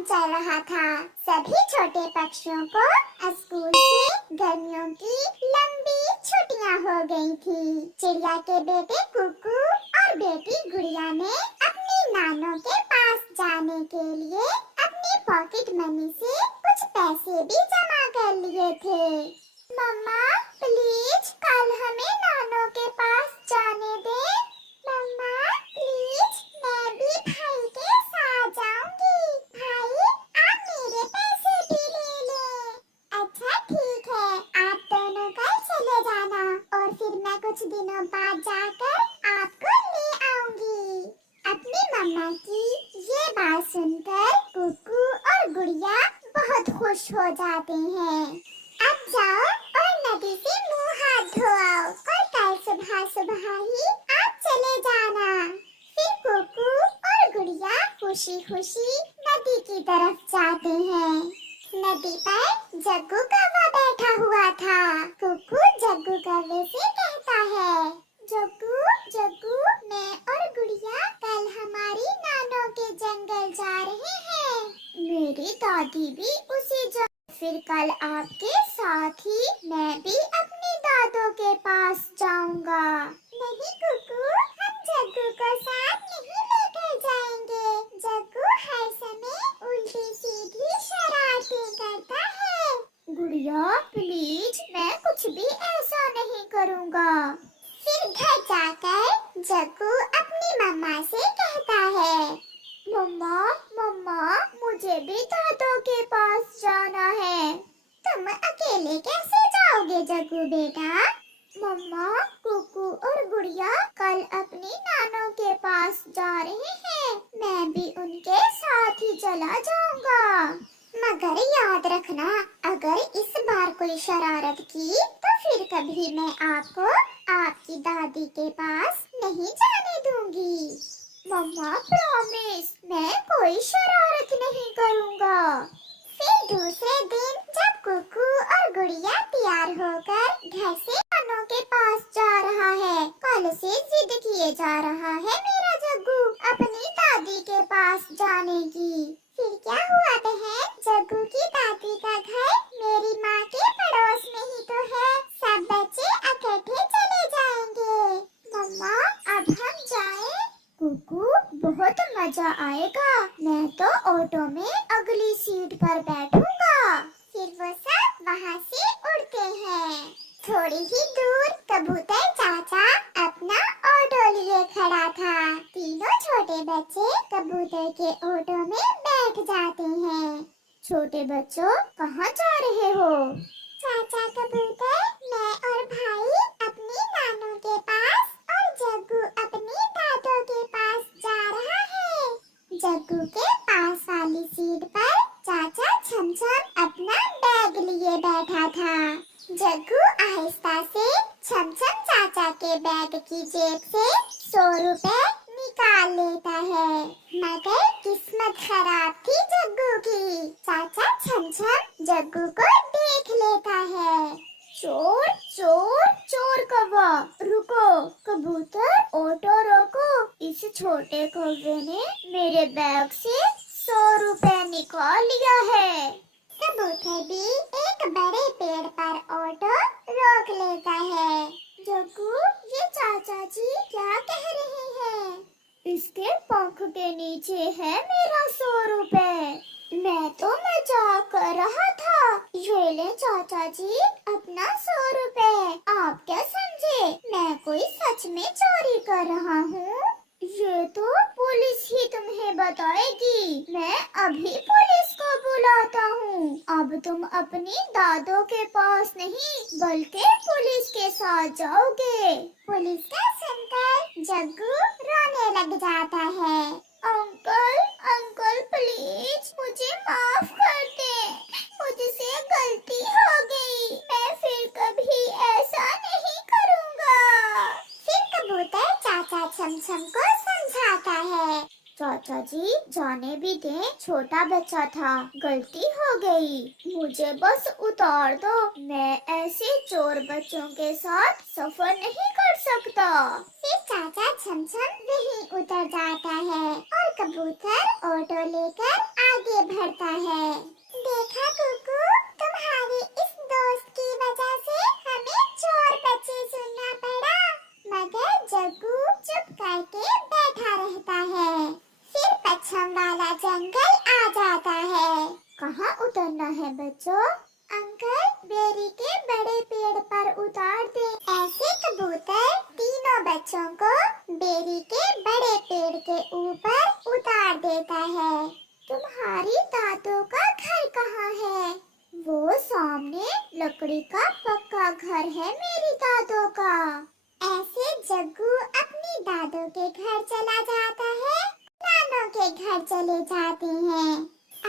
काम चल रहा था। सभी छोटे पक्षियों को स्कूल से गर्मियों की लंबी छुट्टियां हो गई थी। चिड़िया के बेटे कुकू और बेटी गुड़िया ने अपनी नानों के पास जाने के लिए अपनी पॉकेट मनी से कुछ पैसे भी जमा कर लिए थे। मम्मा प्लीज कल हमें नानों के पास जाने दे। मम्मा प्लीज मैं भी भाई के साथ जाऊंगी। भाई आप मेरे पैसे भी ले लें। अच्छा ठीक है, आप दोनों कल चले जाना और फिर मैं कुछ दिनों बाद जाकर आपको ले आऊंगी। अपनी मम्मा की ये बात सुनकर कुकू और गुड़िया बहुत खुश हो जाते हैं। अब जाओ और नदी से मुंह हाथ धो आओ और कल सुबह सुबह ही आप चले जाना। फिर कुकू और गुड़िया खुशी खुशी नदी की तरफ जाते हैं। नदी पर जग्गू कौवा बैठा हुआ था। कुकू जग्गू कौवे से कहता है, जग्गू जग्गू मैं और गुड़िया कल हमारी नानों के जंगल जा रहे हैं। मेरी दादी भी उसी जंगल, फिर कल आपके साथ ही मैं भी अपने दादों के पास जाऊंगा। नहीं कुकू, हम जग्गू को साथ नहीं लेकर जाएंगे। जग्गू हर समय उल्टी सीधी शरारतें करता है। गुड़िया प्लीज मैं कुछ भी ऐसा नहीं करूँगा। फिर घर जाकर जग्गू अपनी मम्मा से कहता है, मम्मा मम्मा मुझे भी दादों के पास जाना है। तुम अकेले कैसे जाओगे जग्गू बेटा? मम्मा कुकू और गुड़िया कल अपनी नानों के पास जा रहे हैं, मैं भी उनके साथ ही चला जाऊंगा। मगर याद रखना, अगर इस बार कोई शरारत की तो फिर कभी मैं आपको आपकी दादी के पास नहीं जाने दूंगी। मम्मा प्रॉमिस मैं कोई शरारत नहीं करूँगा। फिर दूसरे दिन जब कुकू और गुड़िया तैयार होकर घर से नानों के पास जा रहा है, कल से जिद किए जा रहा है मेरा जग्गू अपनी दादी के पास जाने की। फिर क्या हुआ बहन? जग्गू की दादी का घर मेरी माँ के पड़ोस में ही तो है। सब बच्चे इकट्ठे चले जाएंगे। मम्मा अब हम जाएं? कुकू बहुत मजा आएगा, मैं तो ऑटो में अगली सीट पर बैठूंगा। फिर वो सब वहाँ से उड़ते हैं। थोड़ी ही दूर कबूतर चाचा अपना ऑटो लिए खड़ा था। तीनों छोटे बच्चे कबूतर के ऑटो में बैठ जाते हैं। छोटे बच्चों कहाँ जा रहे हो? चाचा कबूतर, मैं और भाई अपनी नानों के पास और जग्गू अपनी दादों के पास जा रहा है। जग्गू के पास वाली सीट पर चाचा छमछम अपना बैग लिए बैठा था। जग्गू आहिस्ता से छमछम चाचा के बैग की जेब से 100 रुपए निकाल लेता है। मगर किस्मत खराब थी जग्गू की। चाचा छमछम जग्गू को देख लेता है। चोर चोर चोर कौवा रुको। कबूतर ऑटो रोको, इस छोटे कौवे ने मेरे बैग से 100 रुपए निकाल लिया है। कबूतर भी एक बड़े पेड़ पर ऑटो रोक लेता है। जग्गू ये चाचा जी क्या कह रहे हैं? इसके पंख के नीचे है मेरा 100 रुपए। मैं तो मजाक कर रहा था। ये ले चाचा जी अपना 100 रुपए। आप क्या समझे मैं कोई सच में चोरी कर रहा हूँ? ये तो पुलिस ही तुम्हें बताएगी। मैं अभी पुलिस को बुलाता हूँ। अब तुम अपनी दादों के पास नहीं बल्कि पुलिस के साथ जाओगे। पुलिस का सुनकर जग्गू रोने लग जाता है। अंकल अंकल प्लीज मुझे माफ कर दे, मुझसे गलती हो गई, मैं फिर कभी ऐसा नहीं करूँगा। फिर कबूतर चाचा छमछम को समझाता है, चाचा जी जाने भी दें, छोटा बच्चा था, गलती हो गई, मुझे बस उतार दो, मैं ऐसे चोर बच्चों के साथ सफर नहीं कर सकता। फिर चाचा छमछम वहीं उतर जाता है और कबूतर ऑटो लेकर आगे बढ़ता है। देखा कुकू, तुम्हारे इस दोस्त की वजह से हमें चोर बच्चे सुनना पड़ा, मगर जग्गू चुप करके बैठा रहता है। फिर पच्छम वाला जंगल आ जाता है। कहाँ उतरना है बच्चों? अंकल, बेरी के बड़े पेड़ पर उतार दे। ऐसे कबूतर तीनों बच्चों को बेरी के बड़े पेड़ के ऊपर उतार देता है। तुम्हारी दादों का घर कहाँ है? वो सामने लकड़ी का पक्का घर है मेरी दादों का। ऐसे जग्गू अपनी दादों के घर चला जाता है, नानों के घर चले जाते हैं।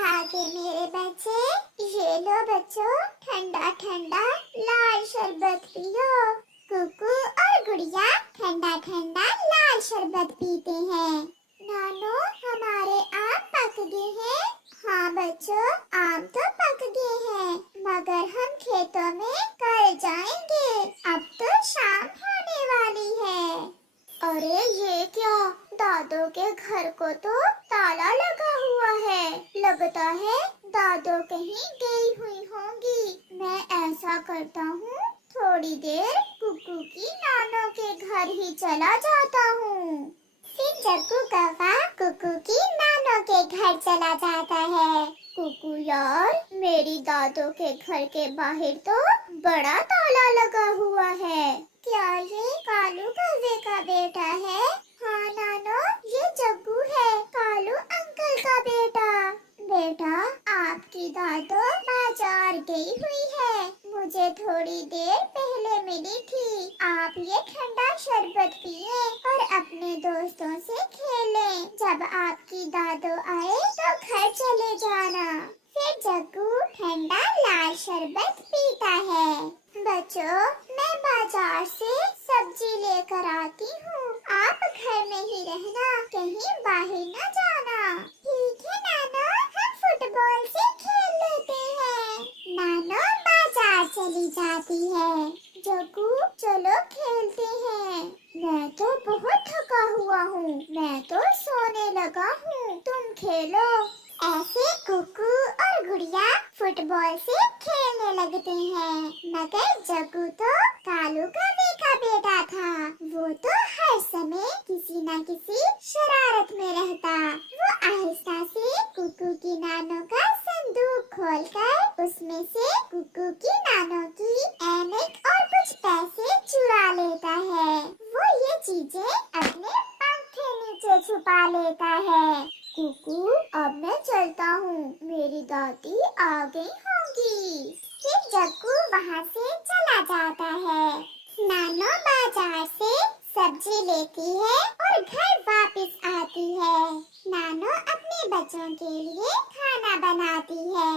आगे मेरे बच्चे, ये लो बच्चों, ठंडा ठंडा लाल शरबत पियो। कुकू और गुड़िया ठंडा ठंडा लाल शरबत पीते हैं। नानो, हमारे आम पक गए हैं। हाँ बच्चों, आम तो पक गए हैं, मगर हम खेतों में कल जाएंगे, अब तो शाम होने वाली है। अरे ये क्या, दादो के घर को तो ताला लगा हुआ है, लगता है दादो कहीं गई हुई होंगी। मैं ऐसा करता हूँ, थोड़ी देर कुकू की नानों के घर ही चला जाता हूँ। फिर जग्गू कौवा कुकू की नानों के घर चला जाता है। कुकू यार, मेरी दादो के घर के बाहर तो बड़ा ताला लगा हुआ है, क्या ये कालू कौवे का बेटा है? हाँ नानो, ये जग्गू है, कालू अंकल का बेटा। बेटा, आपकी दादो बाजार गई हुई है, मुझे थोड़ी देर पहले मिली थी। आप ये ठंडा शरबत पिए और अपने दोस्तों से खेलें। जब आपकी दादो आए तो घर चले जाना। फिर जग्गू ठंडा लाल शरबत पीता है। बच्चों, मैं बाजार से सब्जी लेकर आती हूँ, आप घर में ही रहना, कहीं बाहर न जाना। ठीक है नानो, हम फुटबॉल से खेल लेते हैं। नानो बाजार चली जाती है। जग्गू, चलो खेलते हैं। मैं तो बहुत थका हुआ हूँ, मैं तो सोने लगा हूँ, तुम खेलो। ऐसे कुकू और गुड़िया फुटबॉल से खेलने लगते हैं, मगर जग्गू तो कालू कौवे का बेटा था, वो तो हर समय किसी न किसी शरारत में रहता। वो आहिस्ता से कुकू की नानों का संदूक खोलकर उसमें से कुकू की नानों की ऐनक और कुछ पैसे चुरा लेता है। वो ये चीजें अपने पंख के नीचे छुपा लेता है। कुकू, अब मैं चलता हूँ, मेरी दादी आ गई होंगी। फिर जग्गू वहाँ से चला जाता है। नानो बाजार से सब्जी लेती है और घर वापस आती है। नानो अपने बच्चों के लिए खाना बनाती है।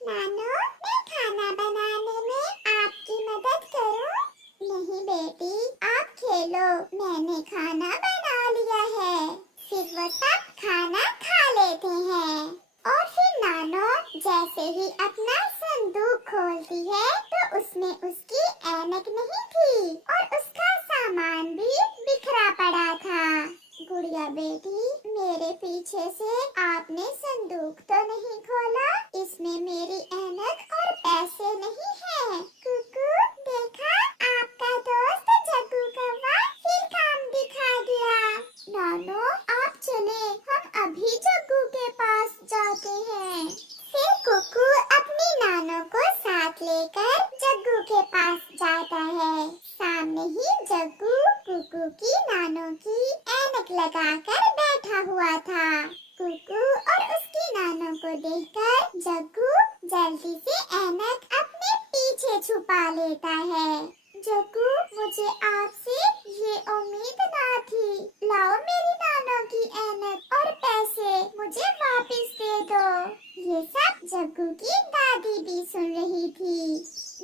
नानो, मैं खाना बनाने में आपकी मदद करूँ? नहीं बेटी, आप खेलो, मैंने खाना बना लिया है। फिर वो सब खाना खा लेते हैं और फिर नानो जैसे ही अपना संदूक खोलती है तो उसमें उसकी ऐनक नहीं थी और उसका सामान भी बिखरा पड़ा था। गुड़िया बेटी, मेरे पीछे से आपने संदूक तो नहीं खोला? इसमें मेरी ऐनक और पैसे नहीं है। कुकू, देखा, आपका दोस्त जग्गू कौवा फिर काम दिखा गया। नानो, आप चले, हम अभी जग्गू के पास जाते हैं। फिर कुकू अपनी नानो को साथ लेकर जग्गू के पास जाता है। सामने ही जग्गू कुकू की नानो की ऐनक लगाकर बैठा हुआ था। कुकू और उसकी नानो को देखकर जग्गू जल्दी से ऐनक अपने पीछे छुपा लेता है। जग्गू, मुझे आपसे ये उम्मीद ना थी। लाओ मेरी नानो की ऐनक और पैसे मुझे वापस दे दो। ये सब जग्गू की दादी भी सुन रही थी।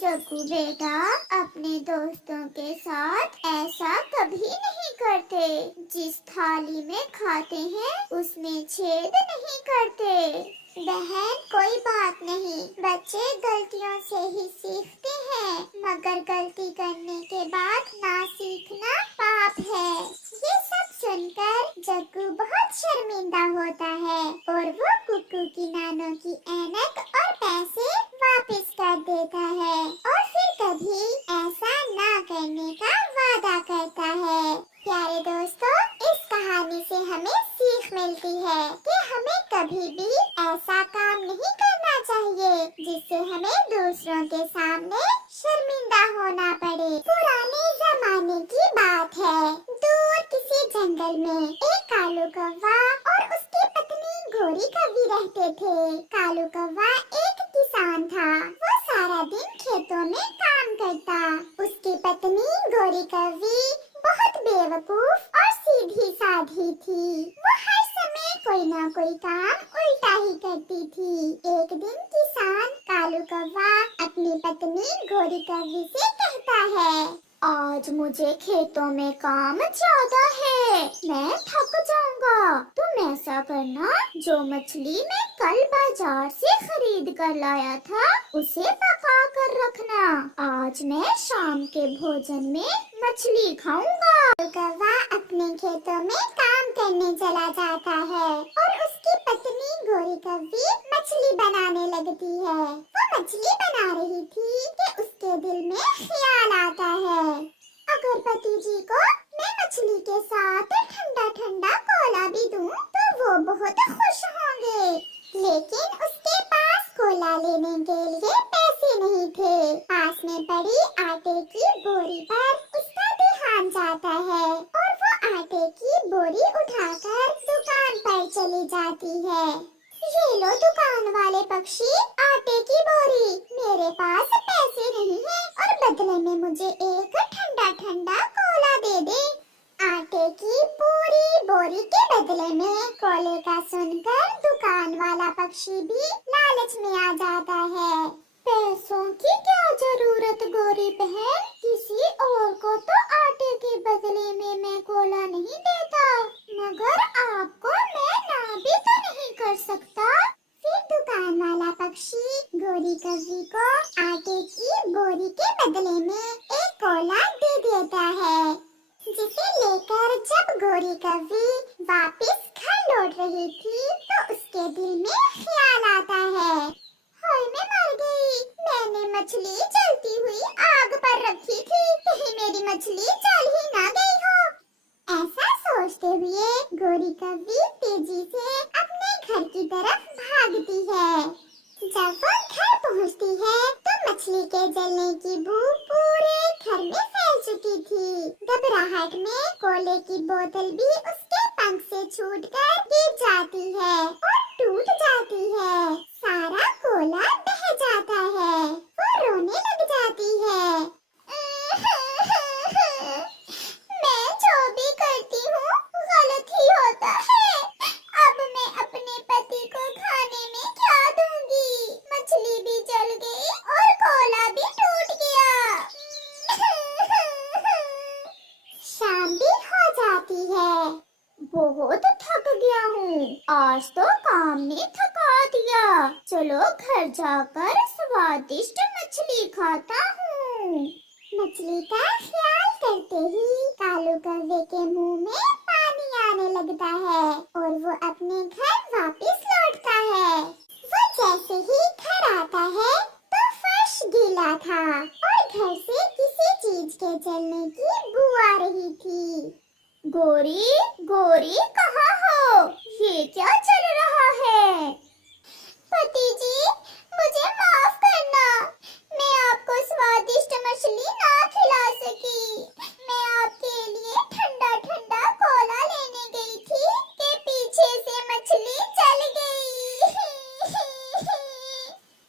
जग्गू बेटा, अपने दोस्तों के साथ ऐसा कभी नहीं करते। जिस थाली में खाते हैं उसमें छेद नहीं करते। बहन, कोई बात नहीं, बच्चे गलतियों से ही सीखते हैं, मगर गलती करने के बाद ना सीखना पाप है। ये सब सुनकर जग्गू बहुत शर्मिंदा होता है और वो कुकू की नानों की ऐनक और पैसे वापस कर देता है और फिर कभी ऐसा ना करने का वादा करता है। प्यारे दोस्तों, इस कहानी से हमें सीख मिलती है कि हमें कभी भी ऐसा काम नहीं करना चाहिए जिससे हमें दूसरों के सामने शर्मिंदा होना पड़े। पुराने जमाने की बात है, दूर किसी जंगल में एक कालू कौवा और उसकी पत्नी गोरी कौवी रहते थे। कालू कौवा एक किसान था। वो सारा दिन खेतों में काम करता। उसकी पत्नी गोरी कौवी बहुत बेवकूफ और सीधी साधी थी। वो हर समय कोई ना कोई काम उल्टा ही करती थी। एक दिन किसान कालू कौवा अपनी पत्नी गोरी कौवी से कहता है, आज मुझे खेतों में काम ज्यादा है, मैं थक जाऊंगा। तुम ऐसा करना, जो मछली मैं कल बाजार से खरीद कर लाया था उसे पका कर रखना। आज मैं शाम के भोजन में मछली खाऊंगा। कौवा अपने खेतों में काम करने चला जाता है और उसकी पत्नी गोरी कौवी मछली बनाने लगती है। वो मछली बना रही थी कि उसके दिल में ख्याल आता है, अगर पति जी को मैं मछली के साथ ठंडा ठंडा कोला भी दूं तो वो बहुत खुश होंगे। लेकिन उसके पास कोला लेने के लिए पैसे नहीं थे। पास में पड़ी आटे की बोरी पर उसका ध्यान जाता है और वो आटे की बोरी उठाकर दुकान पर चली जाती है। ये लो दुकान वाले पक्षी, आटे की बोरी। मेरे पास पैसे नहीं है और बदले में मुझे एक ठंडा ठंडा कोला दे दे। आटे की पूरी बोरी के बदले में कोले का सुनकर दुकान वाला पक्षी भी लालच में आ जाता है। पैसों की क्या जरूरत गोरी बहन, किसी और को तो आटे के बदले में मैं कोला नहीं देता, मगर आपको मैं ना भी तो नहीं कर सकता। फिर दुकान वाला पक्षी गोरी कौवी को आटे की बोरी के बदले में एक कोला दे देता है, जिसे लेकर जब गोरी कौवी वापस घर लौट रही थी तो उसके दिल में ख्याल आता है, हाय मैं मर गई, मैंने मछली जलती हुई आग पर रखी थी, कहीं मेरी मछली जल ही ना गई हो। ऐसा सोचते हुए गोरी कौवी तेजी से अपने घर की तरफ भागती है। जब वो घर पहुंचती है तो मछली के जलने की बू पूरे घर में फैल चुकी थी। घबराहट में कोले की बोतल भी उसके पंख से छूटकर गिर जाती है और टूट जाती है। सारा कोला बह जाता है। वो रोने लग जाती है। मैं जो भी करती हूँ गलत ही होता है। अब मैं अपने पति को खाने में क्या दूंगी? मछली भी जल गई और कोला भी टूट गया। शाम भी हो जाती है। बहुत थक गया हूँ, आज तो काम ने थका दिया। चलो घर जाकर स्वादिष्ट मछली खाता हूँ। मछली का ख्याल करते ही कालू कौवे के मुंह में पानी आने लगता है और वो अपने घर वापस लौटता है। वो जैसे ही घर आता है तो फर्श गीला था और घर से किसी चीज के जलने की बू आ रही थी। गोरी, गोरी कहाँ हो? ये क्या चल रहा है? पति जी, मुझे माफ करना, मैं आपको स्वादिष्ट मछली ना खिला सकी। मैं आपके लिए ठंडा ठंडा कोला लेने गई थी कि पीछे से मछली जल गई।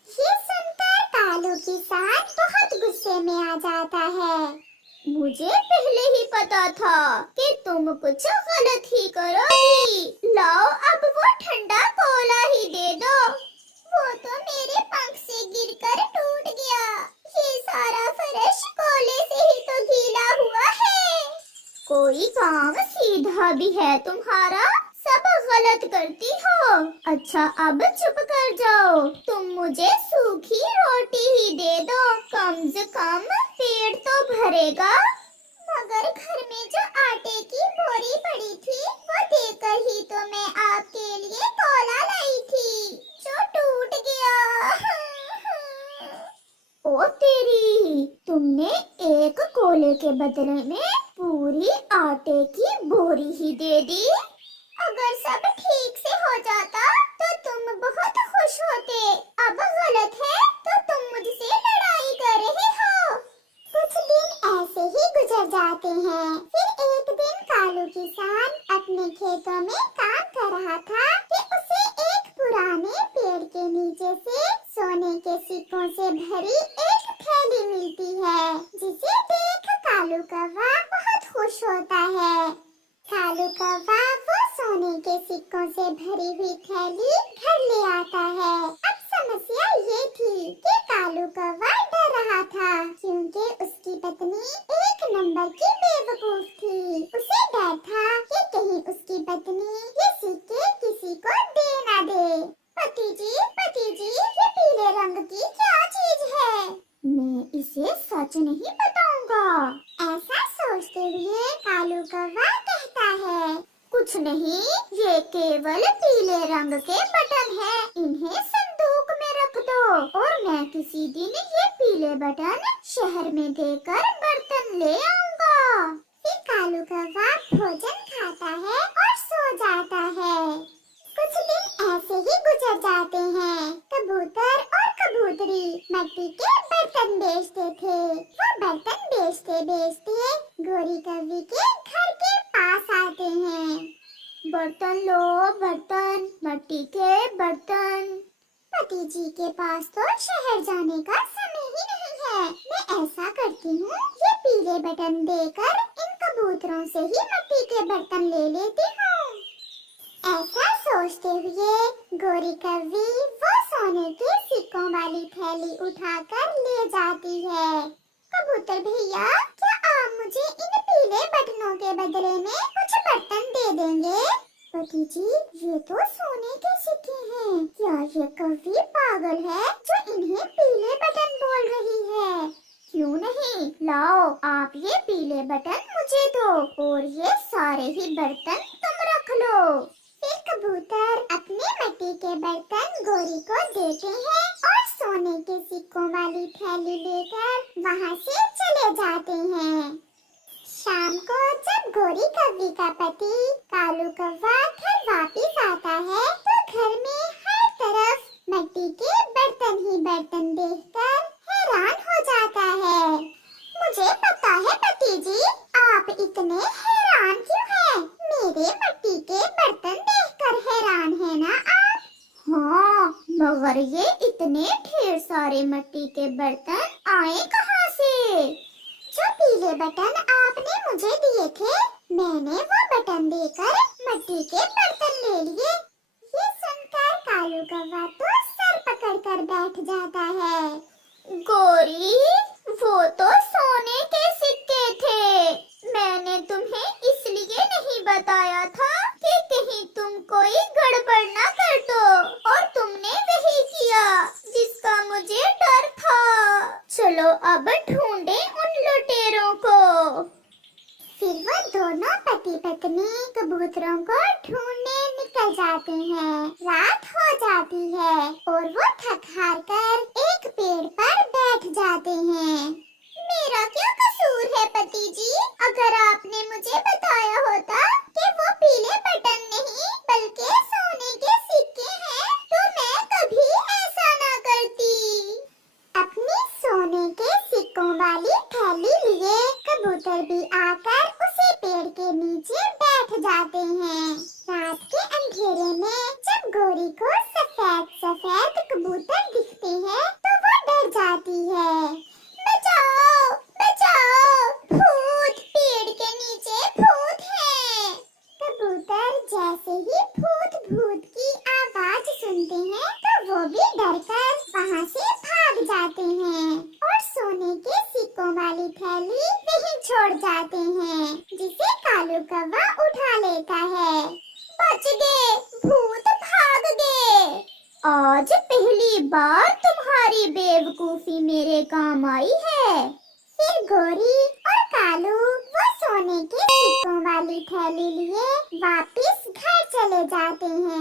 ये सुनकर कालू किसान बहुत गुस्से में आ जाता है। मुझे पहले ही पता था कि तुम कुछ गलत ही करोगी। लाओ अब वो ठंडा कोला ही दे दो। वो तो दिमाग सीधा भी है तुम्हारा, सब गलत करती हो। अच्छा अब चुप कर जाओ, तुम मुझे सूखी रोटी ही दे दो, कम से कम पेट तो भरेगा। मगर घर में जो आटे की बोरी पड़ी थी वो देकर ही तो मैं आपके लिए कोला लाई थी, जो टूट गया। ओ तेरी, तुमने एक कोले के बदले में पूरी आटे की बोरी ही दे दी। अगर सब ठीक से हो जाता तो तुम बहुत खुश होते, अब गलत है तो तुम मुझसे लड़ाई कर रहे हो। कुछ दिन ऐसे ही गुजर जाते हैं। फिर एक दिन कालू किसान अपने खेतों में काम कर रहा था कि उसे एक पुराने पेड़ के नीचे से सोने के सिक्कों से भरी एक थैली मिलती है, जिसे देख कालू कौवा बहुत खुश होता है। कालू कौवा वो सोने के सिक्कों से भरी हुई थैली घर ले आता है। अब समस्या ये थी कि कालू कौवा डर रहा था, क्योंकि उसकी पत्नी एक नंबर की बेवकूफ थी। उसे डर था कि कहीं उसकी पत्नी ये सिक्के किसी को दे ना दे। पति जी, ये पीले रंग की क्या चीज है? मैं इसे सच नहीं बताऊंगा। ऐसा सोचते हुए कालू कौवा कहता है, कुछ नहीं, ये केवल पीले रंग के बटन हैं, इन्हें संदूक में रख दो और मैं किसी दिन ये पीले बटन शहर में देकर बर्तन ले आऊंगा। फिर कालू कौवा भोजन खाता है और सो जाता है। कुछ दिन ऐसे ही गुजर जाते हैं। कबूतर और कबूतरी मिट्टी के बर्तन बेचते थे। वो बर्तन बेचते बेचते गोरी कौवी के घर के पास आते हैं। बर्तन लो, बर्तन, मिट्टी के बर्तन। पति जी के पास तो शहर जाने का समय ही नहीं है। मैं ऐसा करती हूँ, ये पीले बटन देकर इन कबूतरों से ही मिट्टी के बर्तन ले लेती हूँ। ऐसा सोचते हुए गोरी कौवी वो सोने के सिक्कों वाली थैली उठाकर ले जाती है। कबूतर भैया, क्या आप मुझे इन पीले बटनों के बदले में कुछ बर्तन दे देंगे? पति जी, ये तो सोने के सिक्के हैं। क्या ये कौवी पागल है जो इन्हें पीले बटन बोल रही है? क्यों नहीं, लाओ आप ये पीले बटन मुझे दो और ये सारे ही बर्तन तुम रख लो। फिर कबूतर अपने मिट्टी के बर्तन गोरी को देते हैं और सोने के सिक्कों वाली थैली लेकर वहाँ से चले जाते हैं। शाम को जब गोरी कौवी का पति कालू कौवा घर वापिस आता है तो घर में हर तरफ मिट्टी के बर्तन ही बर्तन देखकर हैरान हो जाता है। मुझे पता है पति जी, आप इतने हैरान क्यों हैं? मेरे मिट्टी के बर्तन देखकर हैरान है ना आप? हाँ, मगर ये इतने ढेर सारे मिट्टी के बर्तन आए कहाँ से? जो पीले बटन आपने मुझे दिए थे, मैंने वो बटन देकर मिट्टी के बर्तन ले लिए। ये सुनकर कालू कौवा तो सर पकड़कर बैठ जाता है। गोरी, वो तो सोने के सिक्के थे। मैंने तुम्हें इसलिए नहीं बताया था कि कहीं तुम कोई गड़बड़ ना कर दो, और तुमने वही किया जिसका मुझे डर था। चलो अब ढूंढे उन लुटेरों को। फिर वो दोनों पति पत्नी कबूतरों को ढूंढने निकल जाते हैं। रात हो जाती है और वो थक हार कर एक पेड़ पर बैठ जाते हैं। मेरा क्या कसूर है पति जी? अगर आपने मुझे बताया होता कि वो पीले बटन नहीं बल्कि सोने के सिक्के हैं, तो मैं कभी ऐसा ना करती। अपनी सोने के सिक्कों वाली थैली लिए कबूतर भी आकर उसी पेड़ के नीचे बैठ जाते हैं। रात के अंधेरे में जब गोरी को सफेद सफेद कबूतर दिखते हैं तो वो डर जाती है। बचाओ, बचाओ, भूत, पेड़ के नीचे भूत है। कबूतर जैसे ही भूत भूत की आवाज सुनते हैं तो वो भी डरकर वहाँ से भाग जाते हैं और सोने के सिक्कों वाली थैली वहीं छोड़ जाते हैं, जिसे कालू कौवा आज पहली बार तुम्हारी बेवकूफी मेरे काम आई है। फिर गोरी और कालू वो सोने के सिक्कों वाली थैली लिए वापस घर चले जाते हैं।